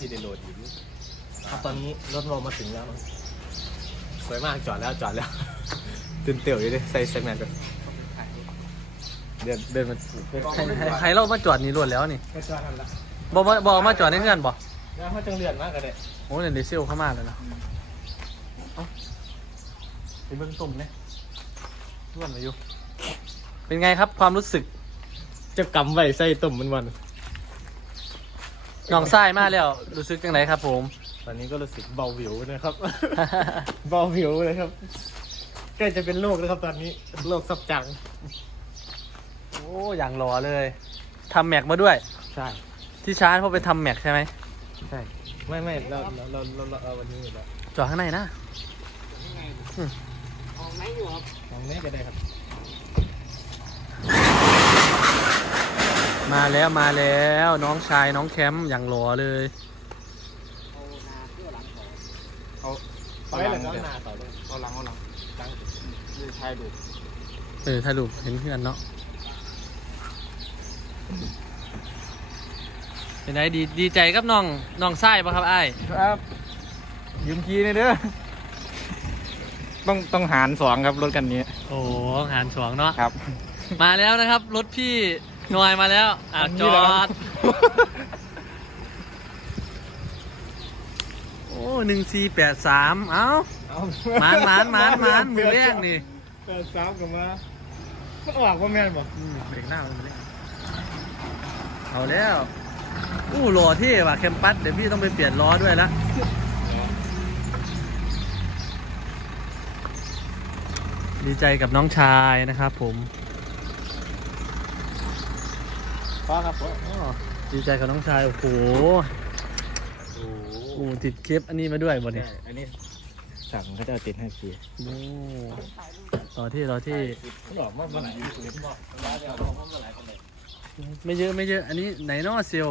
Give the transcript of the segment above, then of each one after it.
จีเดโหลดอีกครับตอนนี้รถเรามาถึงแล้วสวยมากจอดแล้วจอดแล้ว ตื่นเต้นอยู่เลยใส่ใส่แมสก่อนเดินเดินมันใครใครใครเรามาจอดนี่รวดแล้วนี่ก็จอดทำละบอกว่าบอกมาจอดในเพื่อนบอกแล้วเขาจังเรือนมากกันเลยโอ้เนี่ยเดซิลเข้ามาแล้วนะเอ้าไปเบิ้งตุ่มเนี่ยร่วนมาอยู่ เป็นไงครับความรู้สึก จะกำไว้ใส่ตุ่มมันวัน น้องทรายมาแล้วรู้สึกยังไงครับ ผม ตอนนี้ก็รู้สึกเบาหวิวนะครับ เบาหวิวเลยครับใกล้จะเป็นโรคแล้วครับตอนนี้โรคซับจัง โอ้อย่างหล่อเลยทำแม็กมาด้วย ใช่ ที่ชาร์จเพราะไปทำแม็กใช่ไหมใช่ ไม่ไม่เราเราเราเราเราเอาวันนี้อยู่แล้วจอดข้างในนะ ของนี้ก็ได้ครับ มาแล้วมาแล้วน้องชายน้องแคมป์อย่างหล่อเลย เอาเอาไว้หลังหน้าต่อเลยเอาหลังเอาหลังหลังดูชายดูเออถ่ายรูปเห็นเพื่อนเนาะเป็นไงดีดีใจกับน้องน้องทรายปะครับไอ้ายครับยืมคีย์หน่อยเด้อต้องต้องหารสองครับรถกันนี้โอ้หารสองเนาะครับ มาแล้วนะครับ รถพี่ห น่อยมาแล้วอะอันจนี้อเหรอครัดบโอ้หนึ่งสี่แปดสามเอ้าเอาหมานหมานหมานหมานมือแรกนี่เปิดสามกลับมามันออกว่าแม่นบ่อืมเบรกหน้ามันเลยเอาแล้ว อู้หล่อที่ว่ะแคมปัส เดี๋ยวพี่ต้องไปเปลี่ยนล้อด้วยละดีใจกับน้องชายนะครับผม พ่อครับผมอ๋อดีใจกับน้องชายโอ้โหโอ้โหโอ้ติดคลิปอันนี้มาด้วยบนใช่เนี่ยอันนี้สั่งเขาจะเอาติดให้ฟรีโอ้ต่อที่ต่อที่มันออกมาเมื่อไหร่เห็นบอกร้านเดียวออกมาเมื่อไหร่กันเลยไม่เยอะไม่เยอะ อันนี้ไหนเนอเซลล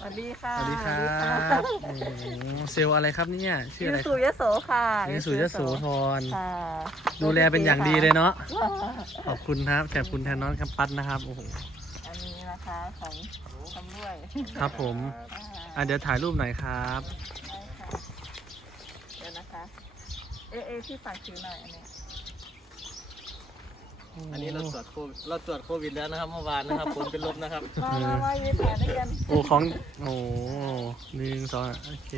สวัสดีค่ะ สวัสดีครับโอ้โหเซลลอะไรครับเนี่ย ชื่อยูอะไรสุยโสค่ะยูสุยโสธรค่ะดูแลเป็นอย่างดีเลยเนาะค่ะขอบคุณครับ แขอบคุณแทนน้องแคมปัสนะครับ โอ้โหอั นนี้นะคะของชำร่วยครับผม อะเดี๋ยวถ่ายรูปหน่อยครับ ได้ค่ะเดี๋ยวนะคะ เอเอพี่ฝากถือหน่อยอันนี้อันนี้เราตรวจโควิดเราตรวจโควิดแล้วนะครับเมื่อวานนะครับ ผลเป็นลบนะครับ มามามายืนถ่ายด้วยกันโอ้ของโอ้หนึ่งสองโอเค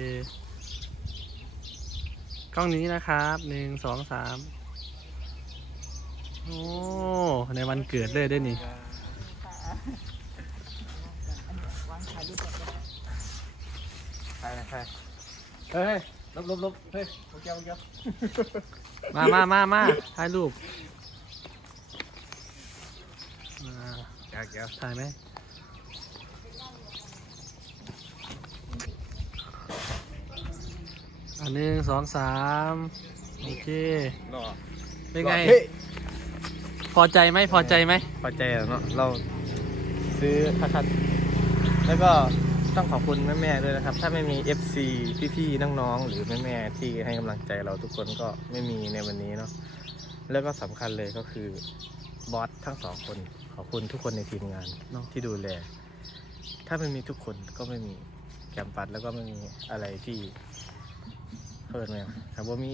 กล้องนี้นะครับหนึ่งสองสามโอ้ในวันเกิดเลยได้นี่ค่ะอันนี้วางถ่ายรูปก่อนก็ได้ ใช่ใช่เฮ้ยลบลบลบเฮ้ยโอเคโอเคมามามามาถ่ายรูปมาแก้วแก้วถ่ายไหมอันหนึ่งสองสามโอเครอเป็นไงฮ้ยพอใจไหมพอใจไหมพอใจแล้วเนาะเราซื้อพัดแล้วก็ ต้องขอบคุณแม่ๆด้วยนะครับ ถ้าไม่มี FC พี่ๆน้องๆหรือแม่ๆที่ให้กำลังใจเราทุกคนก็ไม่มีในวันนี้เนาะแล้วก็สำคัญเลยก็คือบอสทั้งสองคนขอบคุณทุกคนในทีมงานเนาะที่ดูแล ถ้าไม่มีทุกคนก็ไม่มีแคมปัสแล้วก็ไม่มีอะไรที่เพิ่นไหมครับว่ามี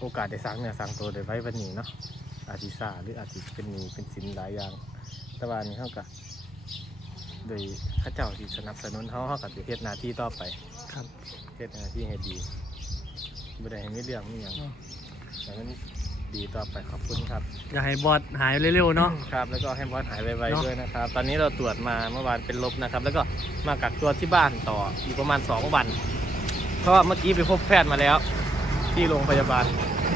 โอกาสได้สร้างเนี่ยสร้างตัวได้ไว้วันนี้เนาะอาจสิซาหรืออาจสิเป็นหนี้เป็นสินหลายอย่าง แต่วันนี้เขาก็ โดยเข้าเจ้าที่สนับสนุนเขาเขาก็จะเฮ็ดหน้าที่ต่อไปครับเฮ็ดหน้าที่ให้ดีบ่ได้ให้มีเรื่องมีหยังแต่มันดีต่อไปขอบคุณครับ อยากให้บอสหายเร็วๆเนาะ ครับ แล้วก็ให้บอสหายไวเนาะๆด้วยนะครับ ตอนนี้เราตรวจมาเมื่อวานเป็นลบนะครับ แล้วก็มากักตัวที่บ้านต่ออีกประมาณสองวัน เพราะว่าเมื่อกี้ไปพบแพทย์มาแล้ว ที่โรงพยาบาล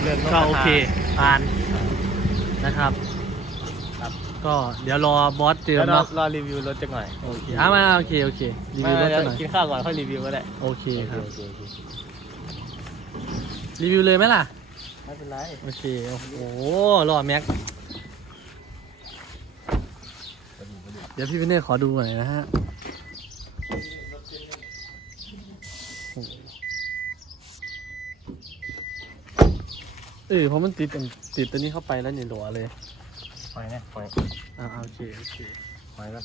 เรื่องก็โอเคผ่านนะครับครับ ก็เดี๋ยวรอบอสเจอแล้วเราเนาะรอรีวิวรถจังหน่อยโอเคอะมาโอเคโอเครีวิวรถไม่กันหน่อยกินข้าวก่อนค่อยรีวิวก็ได้โอเคครับโอเคโอเครีวิวเลยไหมล่ะไม่เป็นไรโอเคโอ้โหรอแม็กเดี๋ยวพี่พิเน่ขอดูหน่อยนะฮะโอ้โหเออเพราะมันติดอันติดตัวนี้เข้าไปแล้วเนี่ยหลัวเลยห อยเนี่ยหอยอ่าโอเคโอเคหอยก็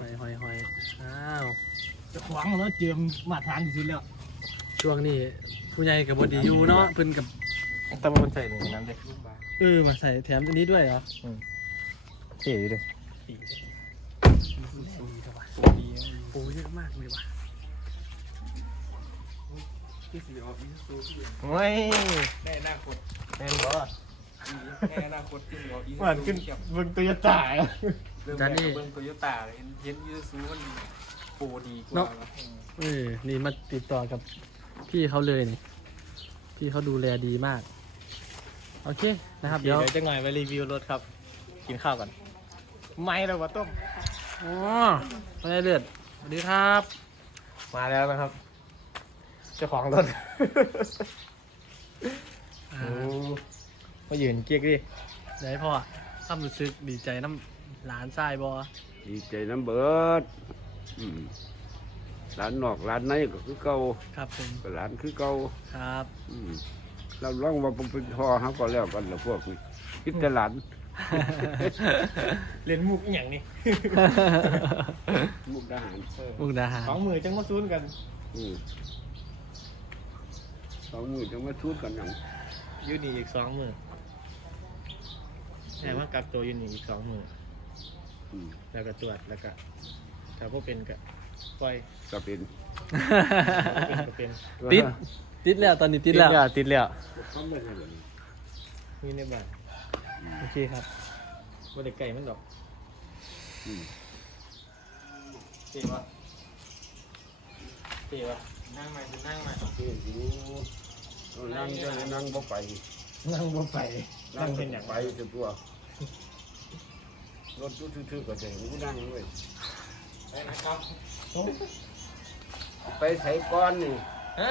หอยหอยหอยอ้าวจะขวางแล้วเจิมมาทานที่สุดแล้วช่วงนี้ผู้ใหญ่กับบดีอยู่เนาะเพิ่นกับแต่มันใส่หนึ่งน้ำเด็กเออมาใส่แถมตัวนี้ด้วยเหรอเท่อยู่เลยปูเยอะมากเลยว่ะโอ้ยในอนาคตแม่นบ่ ในอนาคตขึ้นเอาอีหวานขึ้นเบิ่งตัวจะตายเรื่องแรกก็เบิ่งโตโยต้าเห็นเห็นยูซูมันโปรดีกว่าแล้วเออนี่มาติดต่อกับพี่เขาเลยนี่พี่เขาดูแลดีมาก โอเคนะครับ เดี๋เดี๋ยยววจะหน่อยไปรีวิวรถครับ กินข้าวกันไม่แล้ววะต้ม อ๋อไม่ได้เลือดสวัสดีครับ มาแล้วนะครับ เจ้าของรถอ่าโอ้ มายืนเก๊กดิเดี๋ยวให้พ่อข้ามรู้สึกดีใจน้ำหลานทรายบอดีใจน้ำเบิดอืมร้านนอกร้านในก็คือเก่าครับผมก็ร้านคือเก่าครับอืมเราลองว่าผมเป็นพ่อเขาก็แล้วกันละพวกนี้คิดแต่หลานเล่นมุกอหย่างนี้ มุกทหารมุกดาหารสองมือจังมาซูนกัน อืมสองมือจะมาทุดกันหยังอยูนี่อีกสองมือ แต่ว่ากักตัวอยูนี่อีกสองมืออืมแล้วก็ตรวจแล้วก็ถ้าพวกเป็นก็ปล่อยก็เป็นเป็นก็เป็นติดติดแล้วตอนนี้ติดแล้วติดแล้วเขาไม่ให้แบบนี้มีในบ้านโอเคครับว่าได้ไก่มันดอกอืมเจ๋วะเจ๋วะนั่งใหม่สินั่งใหม่เที่อยู่เรานั่งจะนั่งบ่ไปนั่งบ่ไปนั่นั่งงเป็นอย่างไปจะตัว รถตู้ทื่อๆก็จะหูนั่งเลยไปนะครับไปใส่ก้อนนี่ฮะ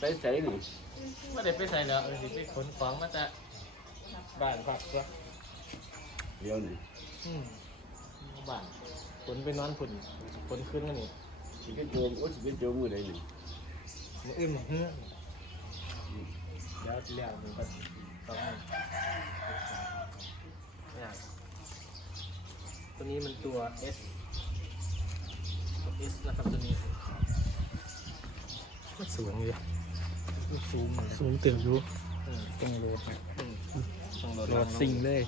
ไปใส่นี่ว่าได้ไปใส่แล้วเออสิไปขนของมาจากบ้านพักซะเดี๋ยวนี่อืมบ้านขนไปนอนผุนขนขึ้นกันนี่สิไปโจมโอ้สิไปโจมมือใดนี่มันอื่นมาเฮือเดี๋ยวเรียกมันก็ต้อง เนี่ยตัวนี้มันตัว S ตัว S นะครับตัวนี้มันสูงเลยมันสูงเหมือนกันสูงเติบอยู่อืมต้องโหลดนะอืมต้องโหลดโหลดสิ่งเลย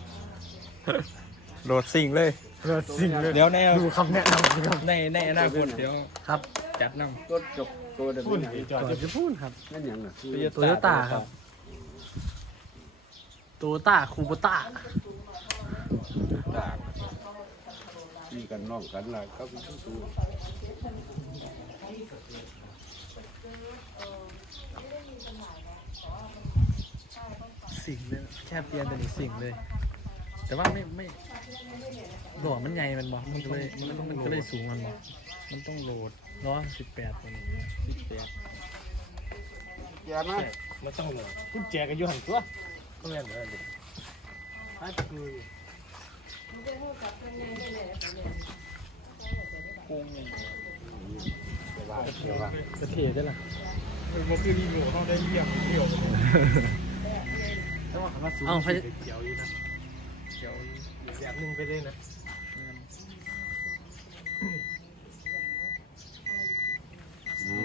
โหลดสิ่งเลยโหลดสิ่งเลยเดี๋ยวในดูคำแนะนำครับในในอนาคตเดี๋ยวครับจัดนรถจกตัวเดิมพูดนั่นอีหกยังจอดก่อนจะจะพูดครับ นั่นหยังน่ะ โตโยต้าครับ โตโยต้าคูโบต้า ตาก มีกันน้องกันล่ะเขาเป็นทุกตัวสิ่งเลยแค่เปลี่ยนแต่นี่สิ่งเลย แต่ว่าไม่ไม่หลวมันใหญ่มันบอกมันก็เลยมันมันก็เลยสูงมันบอกมันต้องโหลดเนาะสิบแปดตัวนี้สิบแปดอย่านะมันต้องโหลดกุญแจก็อยู่หันตัวก็แม่นเลยถ้าคือ อย่าว่าอย่าว่าจะเทได้ล่ะมันคือรีวิวเขาได้เยี่ยมเดี่ยวเอ้าพยเขียวอยู่นะเขียวอีกแบบหนึงไปเลยนะอ๋อ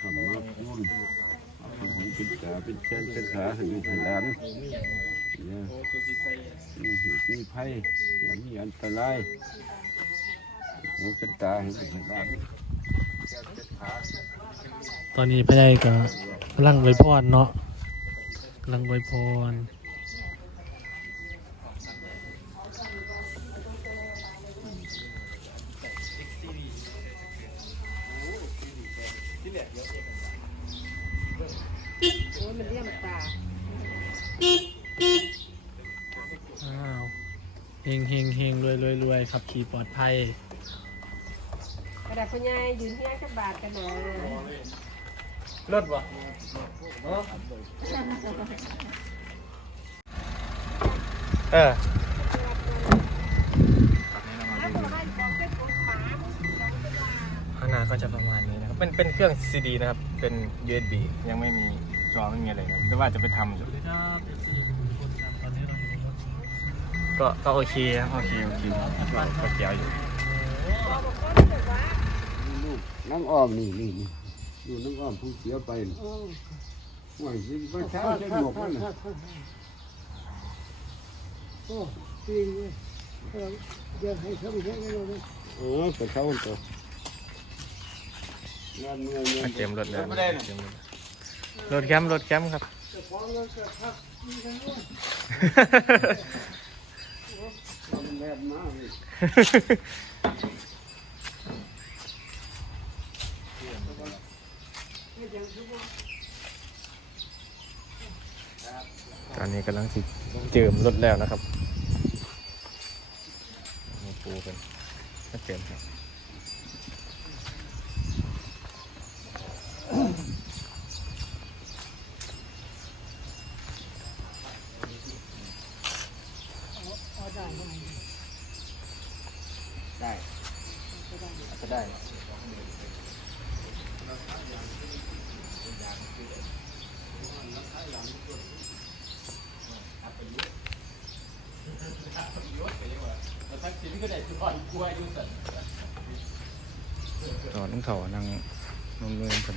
ทำมาพูนเป็นหูเป็นตาเป็นแขนเป็นขาให้ลูกให้หลาน เนี่ยมีเหตุมีภัยอย่ามีอันตรายหูเป็นตาให้ลูกให้หลาตอนนี้พยายก็กำลังไวพรเนาะกำลังไวพร โอ้ยมันเลี่ยมตา อ้าวเฮงเฮงเฮงรวยรวยรวยขับขี่ปลอดภัยกระดาษพญายยืนเที่ยงกับบาทกันนะรถวะเออข้างหน้าก็จะประมาณนี้นะครับ เป็นเป็นเครื่อง CD นะครับ เป็น USB ยังไม่มีจอไม่มีอะไรครับแต่ว่าจะไปทำอยู่ ก็ก็โอเคครับโอเคโอเคก็ก็เจียวอยู่ลูกนั่งอ้อมนี่นี่นี่อยู่นั่งอ้อมผู้เสียไปน่ะห่วยสิบ่ช้าจะหมกนั่นน่ะโอ้ปีนเลยเออเดี๋ยวให้เขาไปเช็คให้เราเลยเออไปเข้าตัวงานเมื่อยเมื่อมายเตรียมรถแล้วนะเตรียมรถรถแคมป์รถแคมป์ครับ จะฟ้องเราจะพักมีกันด้วย มันมากเลยตอนนี้กำลังสิเจิมรถแล้วนะครับมาปูกันมาเจิมครับเอจ่าได้ไหม ได้ก็ได้ตอนนั้นเขานั่งนงเงินกัน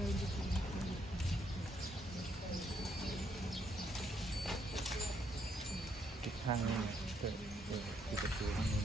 อีกข้างนึงเกิดประตูข้างนู้น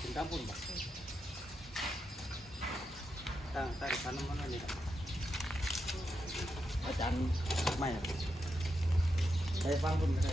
ถึงตามพุ่นบ่ตั้งตั้งคันมันนี่อาจารย์ไม่อะใช้ฟังพุ่นก็ได้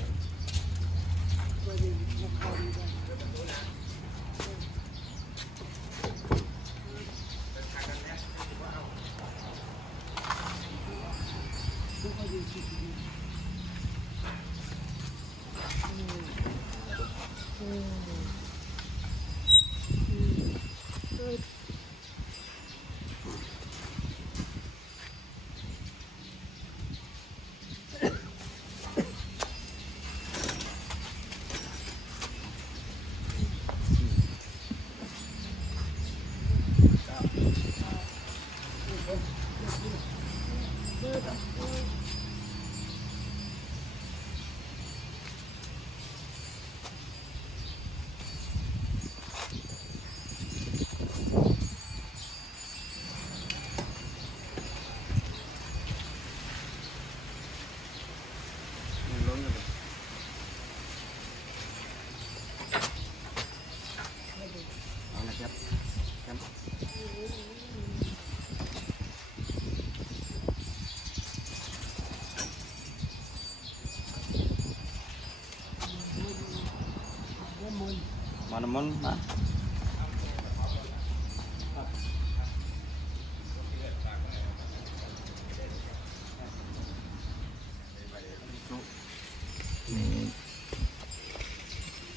เอาละครับครับ มาน้ำมันต์มา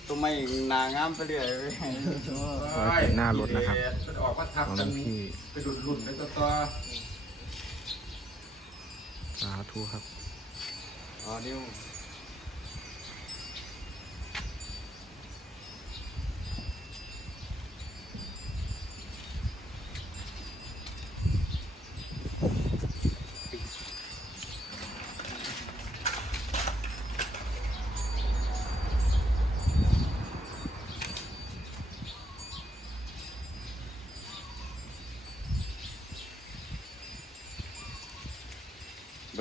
ต้มไม้ไม่นางามไปเรื่อยก็เป็นหน้ารถนะครับมันออกมาทับของหลกัวนงพี่ไปดุดหลุ่นแล้วก็ต่อสาธุครับอ๋อนิ้ว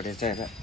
别在这。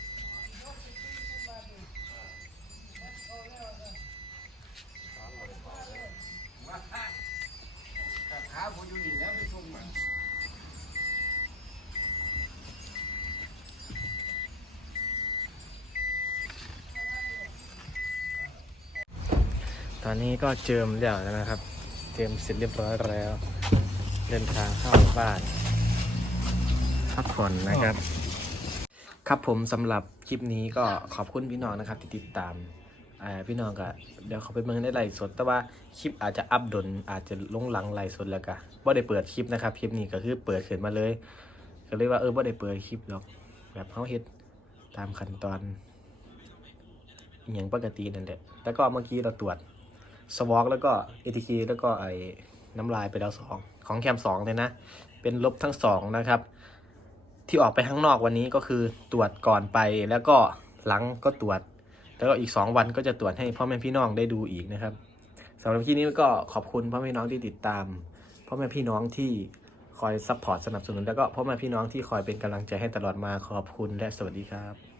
บริเสร็จแล้วตอนนี้ก็เจิมเรียบร้อยแล้วนะครับ เจิมเสร็จเรียบร้อยแล้ว เดินทางเข้าบ้านพักผ่อนนะครับ ครับผมสำหรับคลิปนี้ก็ขอบคุณพี่น้องนะครับที่ติดตาม อ่าพี่น้องก็เดี๋ยวเขาไปเมืองได้ไลฟ์สด แต่ว่าคลิปอาจจะอัปดนอาจจะลงหลังไลฟ์สดแล้วก็บ่ได้เปิดคลิปนะครับคลิปนี้ก็คือเปิดขึ้นมาเลย ก็เลยว่าเออบ่ได้เปิดคลิปหรอก แบบเขาเฮ็ดตามขั้นตอนอย่างปกตินั่นแหละแล้วก็เมื่อกี้เราตรวจสวอกแล้วก็เอทีคีแล้วก็ไอ้น้ำลายไปแล้วสองของแคมสองเลยนะ เป็นลบทั้งสองนะครับ ที่ออกไปข้างนอกวันนี้ก็คือตรวจก่อนไปแล้วก็หลังก็ตรวจ แล้วก็อีก 2 วันก็จะตรวจให้พ่อแม่พี่น้องได้ดูอีกนะครับสำหรับที่นี้ก็ขอบคุณพ่อแม่น้องที่ติดตามพ่อแม่พี่น้องที่คอยซัพพอร์ตสนับสนุน แล้วก็พ่อแม่พี่น้องที่คอยเป็นกำลังใจให้ตลอดมาขอบคุณและสวัสดีครับ